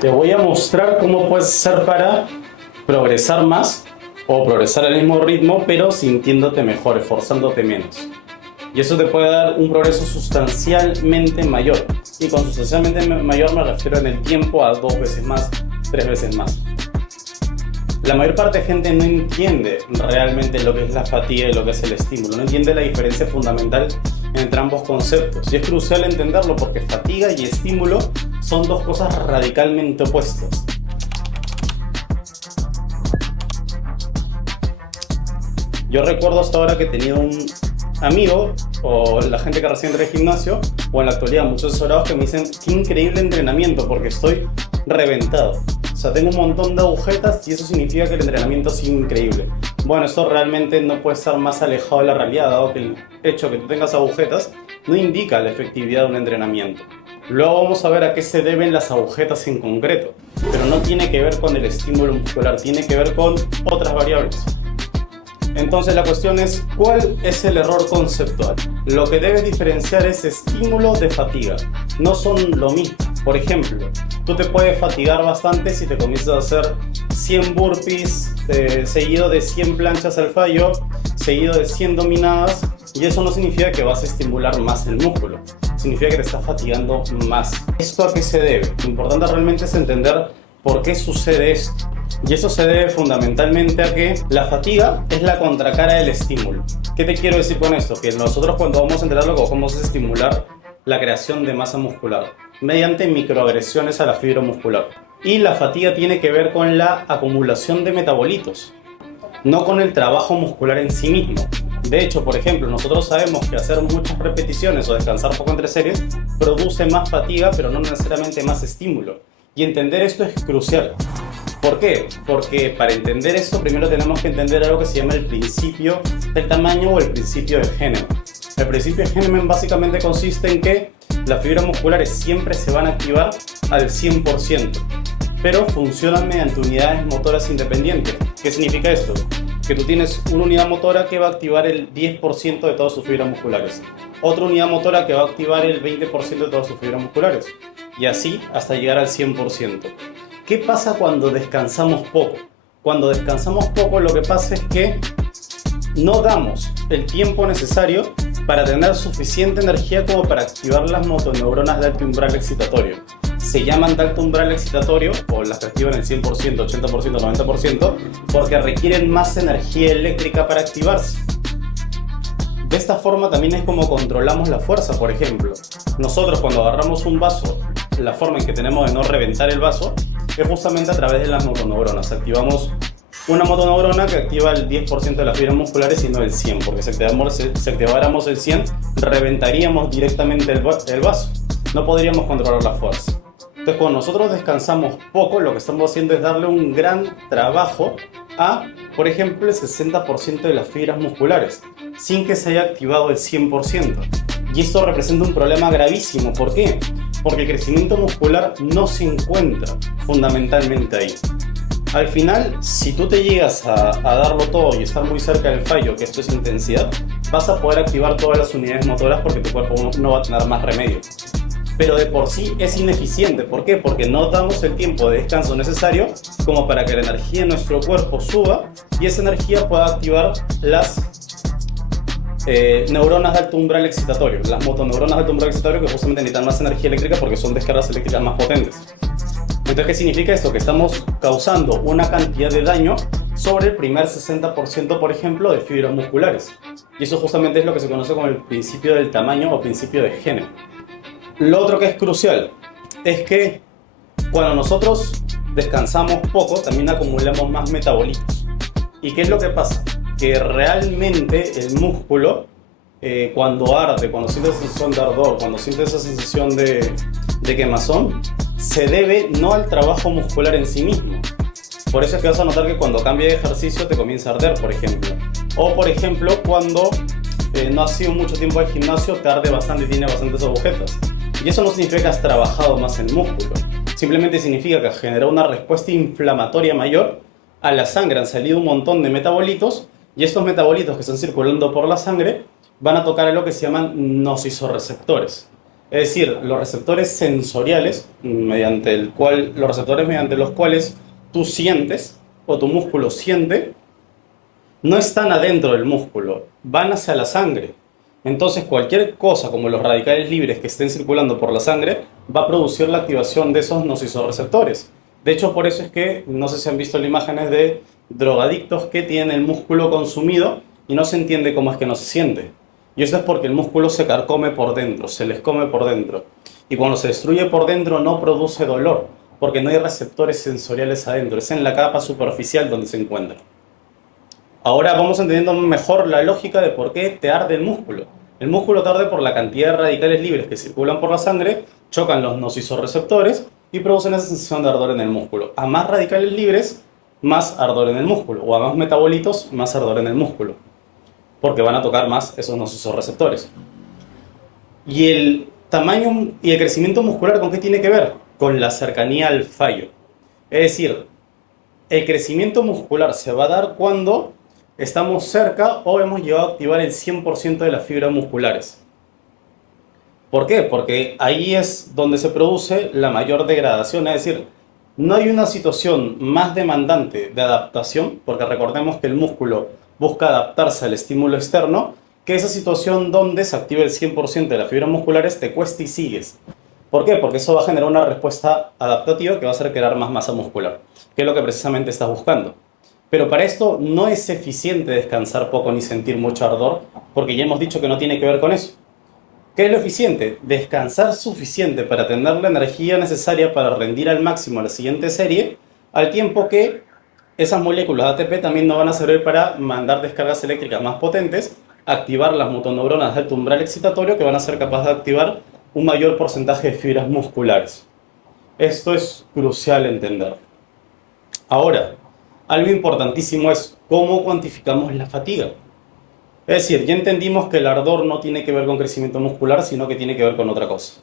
Te voy a mostrar cómo puedes hacer para progresar más o progresar al mismo ritmo, pero sintiéndote mejor, esforzándote menos. Y eso te puede dar un progreso sustancialmente mayor. Y con sustancialmente mayor me refiero en el tiempo a 2 veces más, 3 veces más. La mayor parte de gente no entiende realmente lo que es la fatiga y lo que es el estímulo. No entiende la diferencia fundamental entre ambos conceptos. Y es crucial entenderlo porque fatiga y estímulo son dos cosas radicalmente opuestas. Yo recuerdo hasta ahora que tenía un amigo, o la gente que recién entra al gimnasio, o en la actualidad muchos asesorados que me dicen: qué increíble entrenamiento porque estoy reventado. O sea, tengo un montón de agujetas y eso significa que el entrenamiento es increíble. Bueno, esto realmente no puede estar más alejado de la realidad, dado que el hecho de que tú tengas agujetas no indica la efectividad de un entrenamiento. Luego vamos a ver a qué se deben las agujetas en concreto, pero no tiene que ver con el estímulo muscular, tiene que ver con otras variables. Entonces la cuestión es, ¿cuál es el error conceptual? Lo que debes diferenciar es estímulo de fatiga. No son lo mismo. Por ejemplo, tú te puedes fatigar bastante si te comienzas a hacer 100 burpees, seguido de 100 planchas al fallo, seguido de 100 dominadas, y eso no significa que vas a estimular más el músculo. Significa que te estás fatigando más. ¿Esto a qué se debe? Lo importante realmente es entender por qué sucede esto. Y eso se debe fundamentalmente a que la fatiga es la contracara del estímulo. ¿Qué te quiero decir con esto? Que nosotros cuando vamos a entrenar lo que vamos a estimular la creación de masa muscular mediante microagresiones a la fibra muscular. Y la fatiga tiene que ver con la acumulación de metabolitos, no con el trabajo muscular en sí mismo. De hecho, por ejemplo, nosotros sabemos que hacer muchas repeticiones o descansar poco entre series produce más fatiga, pero no necesariamente más estímulo. Y entender esto es crucial. ¿Por qué? Porque para entender esto primero tenemos que entender algo que se llama el principio del tamaño o el principio de Hahnemann. El principio de Hahnemann básicamente consiste en que las fibras musculares siempre se van a activar al 100%, pero funcionan mediante unidades motoras independientes. ¿Qué significa esto? Que tú tienes una unidad motora que va a activar el 10% de todas sus fibras musculares, otra unidad motora que va a activar el 20% de todas sus fibras musculares, y así hasta llegar al 100%. ¿Qué pasa cuando descansamos poco? Cuando descansamos poco lo que pasa es que no damos el tiempo necesario para tener suficiente energía como para activar las motoneuronas de alto umbral excitatorio. Se llaman de alto umbral excitatorio, o las que activan el 100%, 80%, 90%, porque requieren más energía eléctrica para activarse. De esta forma también es como controlamos la fuerza, por ejemplo. Nosotros cuando agarramos un vaso, la forma en que tenemos de no reventar el vaso es justamente a través de las motoneuronas. Activamos una motoneurona que activa el 10% de las fibras musculares y no el 100%, porque si activáramos el 100%, reventaríamos directamente el vaso. No podríamos controlar la fuerza. Entonces, cuando nosotros descansamos poco, lo que estamos haciendo es darle un gran trabajo a, por ejemplo, el 60% de las fibras musculares, sin que se haya activado el 100%. Y esto representa un problema gravísimo. ¿Por qué? Porque el crecimiento muscular no se encuentra fundamentalmente ahí. Al final, si tú te llegas a darlo todo y estar muy cerca del fallo, que esto es intensidad, vas a poder activar todas las unidades motoras porque tu cuerpo no va a tener más remedio. Pero de por sí es ineficiente. ¿Por qué? Porque no damos el tiempo de descanso necesario como para que la energía de nuestro cuerpo suba y esa energía pueda activar las neuronas de alto umbral excitatorio, las motoneuronas de alto umbral excitatorio, que justamente necesitan más energía eléctrica porque son descargas eléctricas más potentes. Entonces, ¿qué significa esto? Que estamos causando una cantidad de daño sobre el primer 60%, por ejemplo, de fibras musculares. Y eso justamente es lo que se conoce como el principio del tamaño o principio de Hahnemann. Lo otro que es crucial es que cuando nosotros descansamos poco, también acumulamos más metabolitos. ¿Y qué es lo que pasa? Que realmente el músculo, cuando arde, cuando siente esa sensación de ardor, cuando siente esa sensación de quemazón, se debe no al trabajo muscular en sí mismo. Por eso es que vas a notar que cuando cambia de ejercicio te comienza a arder, por ejemplo. O por ejemplo, cuando no has ido mucho tiempo al gimnasio, te arde bastante y tiene bastantes agujetas. Y eso no significa que has trabajado más el músculo. Simplemente significa que has generado una respuesta inflamatoria mayor. A la sangre han salido un montón de metabolitos y estos metabolitos que están circulando por la sangre van a tocar a lo que se llaman nocisorreceptores. Es decir, los receptores sensoriales, los receptores mediante los cuales tú sientes o tu músculo siente, no están adentro del músculo, van hacia la sangre. Entonces cualquier cosa como los radicales libres que estén circulando por la sangre va a producir la activación de esos nocisorreceptores. De hecho, por eso es que, no sé si han visto las imágenes de drogadictos que tienen el músculo consumido y no se entiende cómo es que no se siente. Y eso es porque el músculo se carcome por dentro, se les come por dentro. Y cuando se destruye por dentro no produce dolor, porque no hay receptores sensoriales adentro, es en la capa superficial donde se encuentra. Ahora vamos entendiendo mejor la lógica de por qué te arde el músculo. El músculo te arde por la cantidad de radicales libres que circulan por la sangre, chocan los nocisorreceptores y producen esa sensación de ardor en el músculo. A más radicales libres, más ardor en el músculo. O a más metabolitos, más ardor en el músculo. Porque van a tocar más esos nocisorreceptores. ¿Y el tamaño y el crecimiento muscular con qué tiene que ver? Con la cercanía al fallo. Es decir, el crecimiento muscular se va a dar cuando estamos cerca o hemos llegado a activar el 100% de las fibras musculares. ¿Por qué? Porque ahí es donde se produce la mayor degradación, es decir, no hay una situación más demandante de adaptación, porque recordemos que el músculo busca adaptarse al estímulo externo, que esa situación donde se activa el 100% de las fibras musculares te cuesta y sigues. ¿Por qué? Porque eso va a generar una respuesta adaptativa que va a hacer crear más masa muscular, que es lo que precisamente estás buscando. Pero para esto no es eficiente descansar poco ni sentir mucho ardor, porque ya hemos dicho que no tiene que ver con eso. ¿Qué es lo eficiente? Descansar suficiente para tener la energía necesaria para rendir al máximo la siguiente serie, al tiempo que esas moléculas de ATP también nos van a servir para mandar descargas eléctricas más potentes, activar las motoneuronas de alto umbral excitatorio que van a ser capaces de activar un mayor porcentaje de fibras musculares. Esto es crucial entender. Ahora, algo importantísimo es cómo cuantificamos la fatiga. Es decir, ya entendimos que el ardor no tiene que ver con crecimiento muscular, sino que tiene que ver con otra cosa.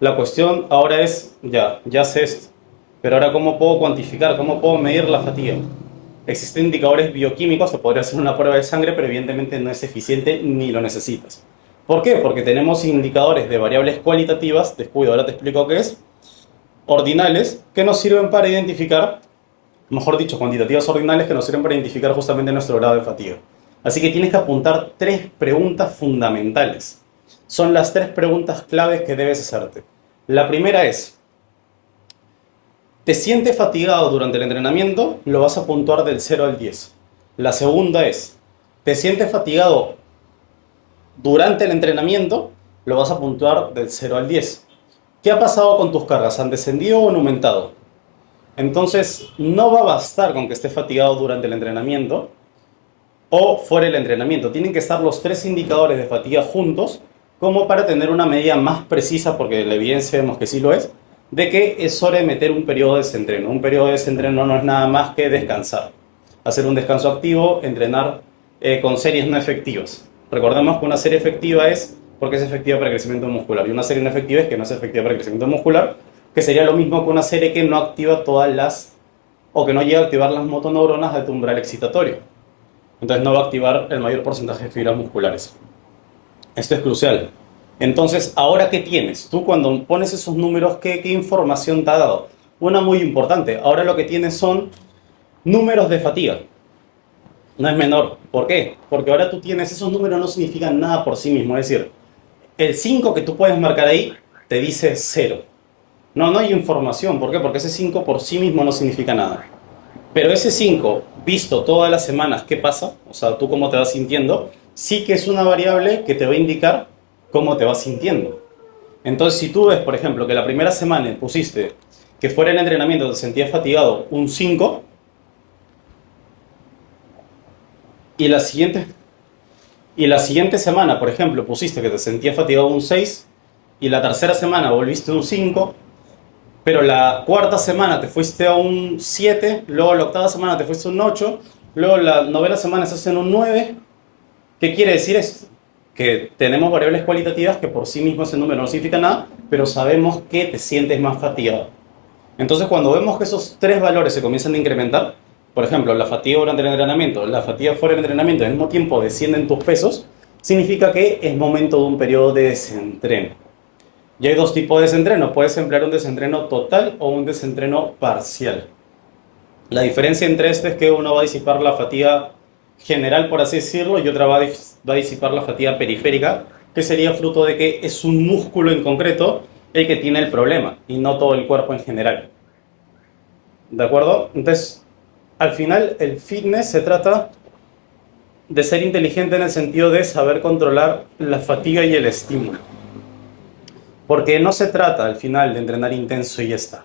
La cuestión ahora es, ya sé esto, pero ahora ¿cómo puedo cuantificar? ¿Cómo puedo medir la fatiga? Existen indicadores bioquímicos, se podría hacer una prueba de sangre, pero evidentemente no es eficiente ni lo necesitas. ¿Por qué? Porque tenemos indicadores de variables cualitativas, descuido, ahora te explico qué es, ordinales, que nos sirven para identificar, mejor dicho, cuantitativas ordinales que nos sirven para identificar justamente nuestro grado de fatiga. Así que tienes que apuntar 3 preguntas fundamentales. Son las 3 preguntas claves que debes hacerte. La primera es, ¿te sientes fatigado durante el entrenamiento? Lo vas a puntuar del 0 al 10. La segunda es, ¿te sientes fatigado durante el entrenamiento? Lo vas a puntuar del 0 al 10. ¿Qué ha pasado con tus cargas? ¿Han descendido o han aumentado? Entonces, no va a bastar con que estés fatigado durante el entrenamiento o fuera del entrenamiento. Tienen que estar los 3 indicadores de fatiga juntos como para tener una medida más precisa, porque la evidencia vemos que sí lo es, de que es hora de meter un periodo de desentreno. Un periodo de desentreno no es nada más que descansar. Hacer un descanso activo, entrenar con series no efectivas. Recordemos que una serie efectiva es porque es efectiva para el crecimiento muscular, y una serie no efectiva es que no es efectiva para el crecimiento muscular, que sería lo mismo que una serie que no activa todas las, o que no llega a activar las motoneuronas de tu umbral excitatorio. Entonces no va a activar el mayor porcentaje de fibras musculares. Esto es crucial. Entonces, ¿ahora qué tienes? Tú cuando pones esos números, ¿qué información te ha dado? Una muy importante. Ahora lo que tienes son números de fatiga. No es menor. ¿Por qué? Porque ahora tú tienes, esos números no significan nada por sí mismos. Es decir, el 5 que tú puedes marcar ahí te dice 0. No hay información. ¿Por qué? Porque ese 5 por sí mismo no significa nada. Pero ese 5, visto todas las semanas qué pasa, o sea, tú cómo te vas sintiendo, sí que es una variable que te va a indicar cómo te vas sintiendo. Entonces, si tú ves, por ejemplo, que la primera semana pusiste que fuera el entrenamiento te sentías fatigado un 5, y la siguiente semana, por ejemplo, pusiste que te sentías fatigado un 6, y la tercera semana volviste un 5, pero la cuarta semana te fuiste a un 7, luego la octava semana te fuiste a un 8, luego la novena semana estás en un 9. ¿Qué quiere decir esto? Que tenemos variables cualitativas que por sí mismo ese número no significa nada, pero sabemos que te sientes más fatigado. Entonces, cuando vemos que esos 3 valores se comienzan a incrementar, por ejemplo, la fatiga durante el entrenamiento, la fatiga fuera del entrenamiento, al mismo tiempo descienden tus pesos, significa que es momento de un periodo de desentreno. Y hay dos tipos de desentreno. Puedes emplear un desentreno total o un desentreno parcial. La diferencia entre este es que uno va a disipar la fatiga general, por así decirlo, y otra va a disipar la fatiga periférica, que sería fruto de que es un músculo en concreto el que tiene el problema y no todo el cuerpo en general. ¿De acuerdo? Entonces, al final, el fitness se trata de ser inteligente en el sentido de saber controlar la fatiga y el estímulo. Porque no se trata, al final, de entrenar intenso y ya está.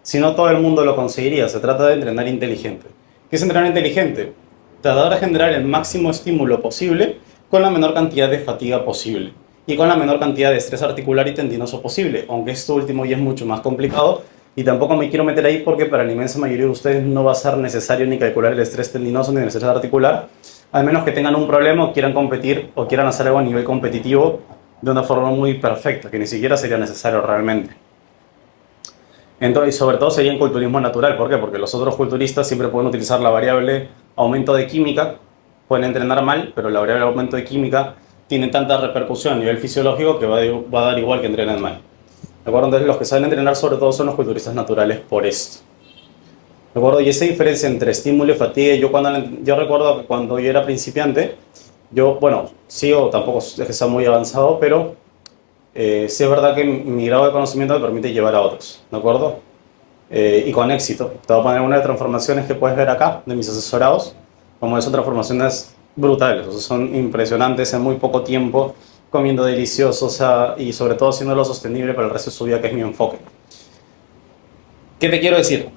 Si no, todo el mundo lo conseguiría. Se trata de entrenar inteligente. ¿Qué es entrenar inteligente? Tratar de generar el máximo estímulo posible con la menor cantidad de fatiga posible y con la menor cantidad de estrés articular y tendinoso posible, aunque esto último ya es mucho más complicado y tampoco me quiero meter ahí porque para la inmensa mayoría de ustedes no va a ser necesario ni calcular el estrés tendinoso ni el estrés articular, al menos que tengan un problema o quieran competir o quieran hacer algo a nivel competitivo de una forma muy perfecta, que ni siquiera sería necesario realmente. Entonces, sobre todo sería en culturismo natural. ¿Por qué? Porque los otros culturistas siempre pueden utilizar la variable aumento de química, pueden entrenar mal, pero la variable aumento de química tiene tanta repercusión a nivel fisiológico que va a dar igual que entrenen mal. ¿De acuerdo? Entonces los que saben entrenar sobre todo son los culturistas naturales por esto. ¿De acuerdo? Y esa diferencia entre estímulo y fatiga, yo recuerdo que cuando yo era principiante, bueno, sigo, tampoco es que sea muy avanzado, pero sí es verdad que mi grado de conocimiento me permite llevar a otros, ¿de acuerdo? Y con éxito. Te voy a poner una de transformaciones que puedes ver acá, de mis asesorados, como son transformaciones brutales, o sea, son impresionantes en muy poco tiempo, comiendo delicioso, o sea, y sobre todo haciéndolo sostenible para el resto de su vida, que es mi enfoque. ¿Qué te quiero decir?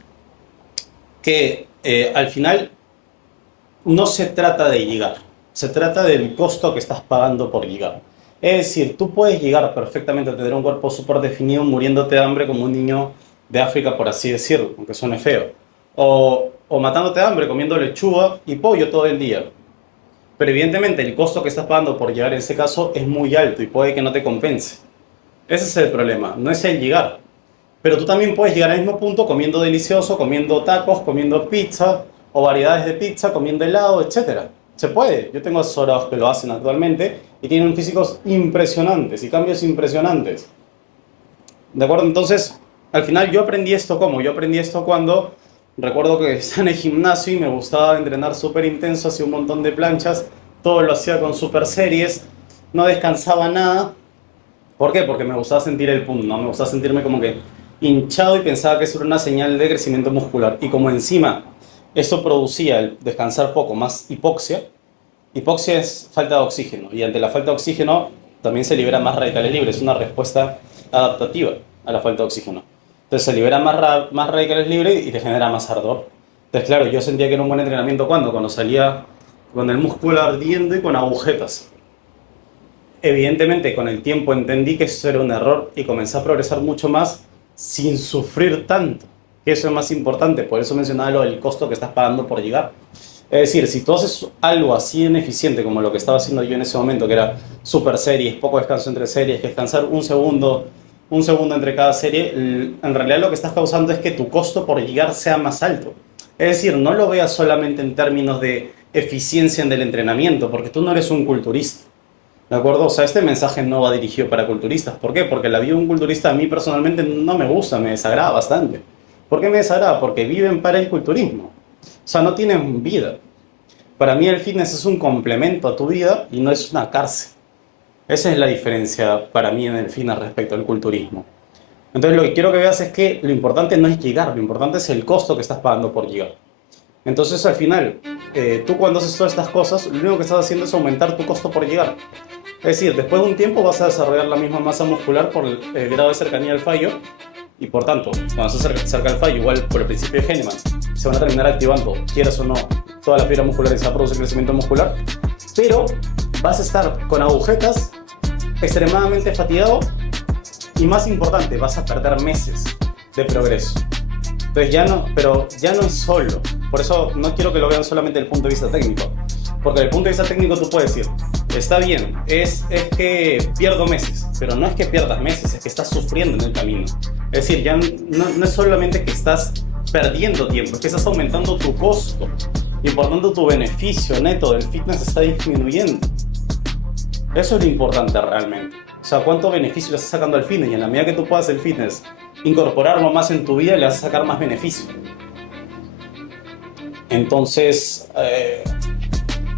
Que al final no se trata de llegar, se trata del costo que estás pagando por llegar. Es decir, tú puedes llegar perfectamente a tener un cuerpo súper definido muriéndote de hambre como un niño de África, por así decirlo, aunque suene feo. O matándote de hambre comiendo lechuga y pollo todo el día. Pero evidentemente el costo que estás pagando por llegar en ese caso es muy alto y puede que no te compense. Ese es el problema, no es el llegar. Pero tú también puedes llegar al mismo punto comiendo delicioso, comiendo tacos, comiendo pizza o variedades de pizza, comiendo helado, etc. Se puede. Yo tengo asesorados que lo hacen actualmente y tienen físicos impresionantes y cambios impresionantes. ¿De acuerdo? Entonces, al final yo aprendí esto ¿cómo? Yo aprendí esto cuando recuerdo que estaba en el gimnasio y me gustaba entrenar súper intenso, hacía un montón de planchas, todo lo hacía con super series, no descansaba nada. ¿Por qué? Porque me gustaba sentir el pum, ¿no? Me gustaba sentirme como que hinchado y pensaba que eso era una señal de crecimiento muscular. Y como encima esto producía el descansar poco más hipoxia, hipoxia es falta de oxígeno y ante la falta de oxígeno también se liberan más radicales libres, es una respuesta adaptativa a la falta de oxígeno. Entonces se liberan más radicales libres y te genera más ardor. Entonces claro, yo sentía que era un buen entrenamiento cuando salía con el músculo ardiendo y con agujetas. Evidentemente con el tiempo entendí que eso era un error y comencé a progresar mucho más sin sufrir tanto, que eso es más importante. Por eso mencionaba lo del costo que estás pagando por llegar. Es decir, si tú haces algo así ineficiente como lo que estaba haciendo yo en ese momento, que era super series, poco descanso entre series, que descansar un segundo entre cada serie, en realidad lo que estás causando es que tu costo por llegar sea más alto. Es decir, no lo veas solamente en términos de eficiencia en el entrenamiento, porque tú no eres un culturista. ¿De acuerdo? O sea, este mensaje no va dirigido para culturistas. ¿Por qué? Porque la vida de un culturista a mí personalmente no me gusta, me desagrada bastante. ¿Por qué me desagrada? Porque viven para el culturismo. O sea, no tienen vida. Para mí el fitness es un complemento a tu vida y no es una cárcel. Esa es la diferencia para mí en el fitness respecto al culturismo. Entonces lo que quiero que veas es que lo importante no es llegar, lo importante es el costo que estás pagando por llegar. Entonces al final, tú cuando haces todas estas cosas, lo único que estás haciendo es aumentar tu costo por llegar. Es decir, después de un tiempo vas a desarrollar la misma masa muscular por el grado de cercanía al fallo y por tanto, cuando se acerca al fallo, igual por el principio de Henneman, se van a terminar activando, quieras o no, toda la fibra muscular y se va a producir crecimiento muscular, pero vas a estar con agujetas, extremadamente fatigado y más importante, vas a perder meses de progreso. Entonces pero ya no es solo. Por eso no quiero que lo vean solamente desde el punto de vista técnico. Porque desde el punto de vista técnico tú puedes decir, está bien, es que pierdo meses, pero no es que pierdas meses, es que estás sufriendo en el camino. Es decir, ya no es solamente que estás perdiendo tiempo, es que estás aumentando tu costo y por tanto tu beneficio neto del fitness está disminuyendo. Eso es lo importante realmente. O O sea, ¿cuánto beneficio le estás sacando al fitness? Y en la medida que tú puedas el fitness incorporarlo más en tu vida, le vas a sacar más beneficio. Entonces,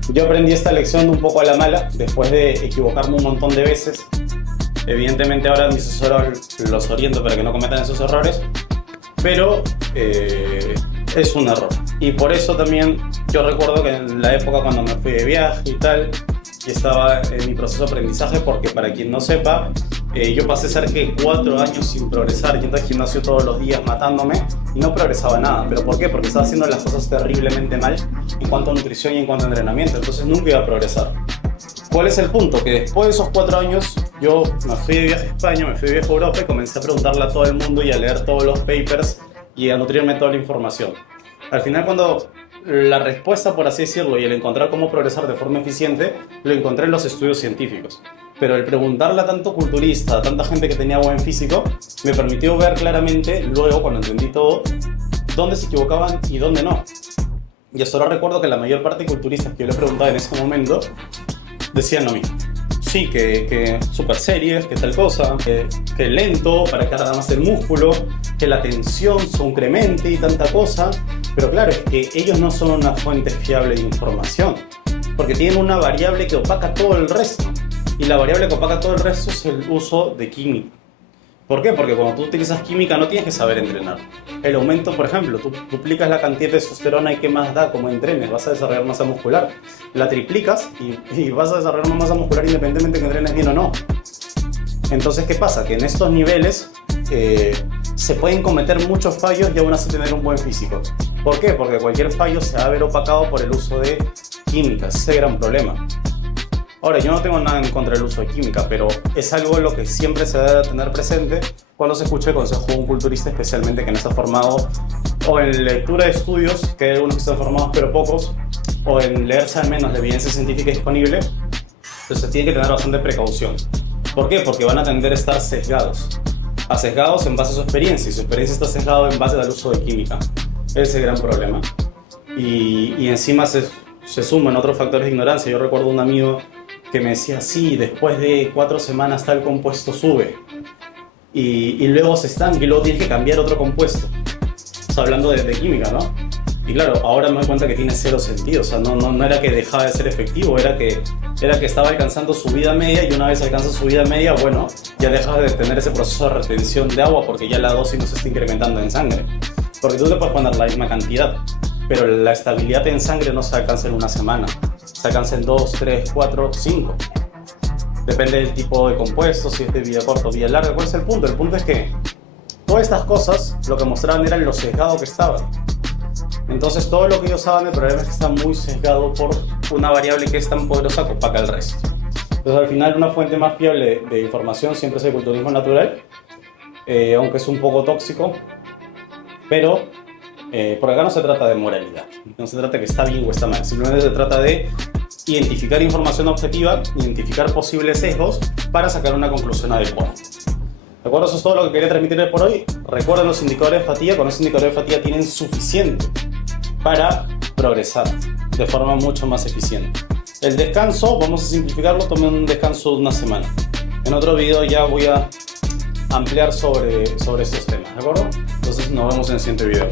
yo aprendí esta lección un poco a la mala, después de equivocarme un montón de veces. Evidentemente ahora mis asesoros los oriento para que no cometan esos errores, pero es un error. Y por eso también yo recuerdo que en la época cuando me fui de viaje y tal, y estaba en mi proceso de aprendizaje, porque para quien no sepa, yo pasé cerca de 4 años sin progresar, yendo al gimnasio todos los días matándome y no progresaba nada. ¿Pero por qué? Porque estaba haciendo las cosas terriblemente mal en cuanto a nutrición y en cuanto a entrenamiento, entonces nunca iba a progresar. ¿Cuál es el punto? Que después de esos 4 años yo me fui de viaje a España, me fui de viaje a Europa y comencé a preguntarle a todo el mundo y a leer todos los papers y a nutrirme toda la información. Al final, cuando la respuesta, por así decirlo, y el encontrar cómo progresar de forma eficiente, lo encontré en los estudios científicos. Pero el preguntarle a tanto culturista, a tanta gente que tenía buen físico, me permitió ver claramente, luego cuando entendí todo, dónde se equivocaban y dónde no. Y hasta ahora recuerdo que la mayor parte de culturistas que yo le preguntaba en ese momento decían lo mismo. Sí, que super series, que tal cosa, que lento para que arda más el músculo, que la tensión se incremente y tanta cosa. Pero claro, es que ellos no son una fuente fiable de información, porque tienen una variable que opaca todo el resto. Y la variable que opaca todo el resto es el uso de química. ¿Por qué? Porque cuando tú utilizas química no tienes que saber entrenar. El aumento, por ejemplo, tú duplicas la cantidad de testosterona y ¿qué más da? Como entrenes, vas a desarrollar masa muscular. La triplicas y vas a desarrollar masa muscular independientemente de que entrenes bien o no. Entonces, ¿qué pasa? Que en estos niveles se pueden cometer muchos fallos y aún así tener un buen físico. ¿Por qué? Porque cualquier fallo se va a ver opacado por el uso de químicas. Ese es el gran problema. Ahora, yo no tengo nada en contra del uso de química, pero es algo en lo que siempre se debe tener presente cuando se escuche el consejo de un culturista, especialmente que no está formado o en lectura de estudios, que hay algunos que están formados pero pocos, o en leerse al menos la evidencia científica disponible. Entonces tiene que tener bastante precaución. ¿Por qué? Porque van a tender a estar sesgados. A sesgados en base a su experiencia, y su experiencia está sesgada en base al uso de química. Ese es el gran problema. Y encima se suman otros factores de ignorancia. Yo recuerdo un amigo que me decía, sí, después de 4 semanas tal compuesto sube y luego se estanca y luego tienes que cambiar otro compuesto. O sea, hablando de química, ¿no? Y claro, ahora me doy cuenta que tiene cero sentido. O sea, no era que dejaba de ser efectivo, era que estaba alcanzando su vida media, y una vez alcanza su vida media, bueno, ya dejas de tener ese proceso de retención de agua porque ya la dosis no se está incrementando en sangre. Porque tú te puedes poner la misma cantidad, pero la estabilidad en sangre no se alcanza en una semana. Se alcanza en 2, 3, 4, 5. Depende del tipo de compuesto, si es de vida corta o vida larga. ¿Cuál es el punto? El punto es que todas estas cosas lo que mostraban era lo sesgado que estaban. Entonces todo lo que ellos saben, el problema es que está muy sesgado por una variable que es tan poderosa que opaca el resto. Entonces al final una fuente más fiable de información siempre es el culturismo natural, aunque es un poco tóxico, pero porque acá no se trata de moralidad, no se trata de que está bien o está mal, simplemente se trata de identificar información objetiva, identificar posibles sesgos para sacar una conclusión adecuada. ¿De acuerdo? Eso es todo lo que quería transmitirles por hoy. Recuerden los indicadores de fatiga, con esos indicadores de fatiga tienen suficiente para progresar de forma mucho más eficiente. El descanso, vamos a simplificarlo, tomen un descanso de una semana. En otro video ya voy a ampliar sobre estos temas, ¿de acuerdo? Entonces nos vemos en el siguiente video.